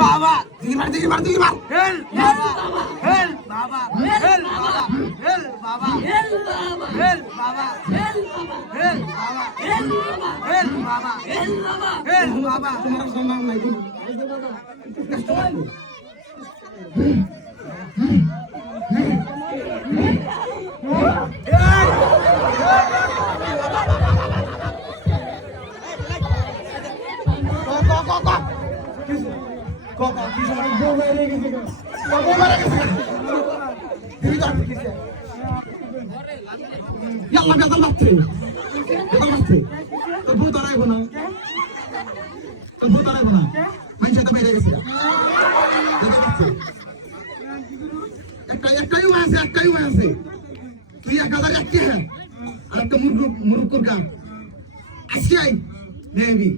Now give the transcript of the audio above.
বাবা দিবার হেল বাবা হেল বাবা হেল বাবা হেল বাবা হেল বাবা হেল বাবা হেল বাবা হেল বাবা হেল বাবা হেল বাবা হেল বাবা তোমার সম্মান নাই একটাই আছে তুই 1000 একটা আর একটা মুরুখ মুরুখ কর গা আসি আই নেবি